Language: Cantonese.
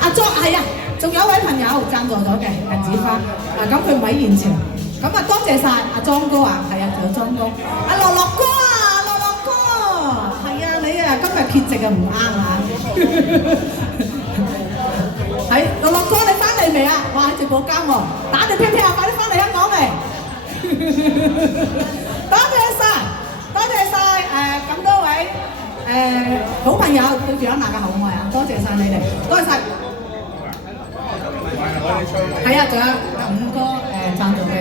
阿莊係啊，仲有一位朋友贊助咗嘅銀紙花，咁佢唔喺現場，咁啊多謝晒阿莊哥啊，係啊，仲有莊哥，阿樂樂哥啊，樂樂哥，係啊，你啊今日缺席啊唔啱啊，係樂樂哥你翻嚟未啊？哇喺直播間喎，打定拼拼啊，快啲翻嚟香港嚟！多謝晒，多謝晒咁多位好朋友對住阿娜嘅厚愛啊！多謝晒你哋，多謝晒。係啊，仲有5個贊助嘅。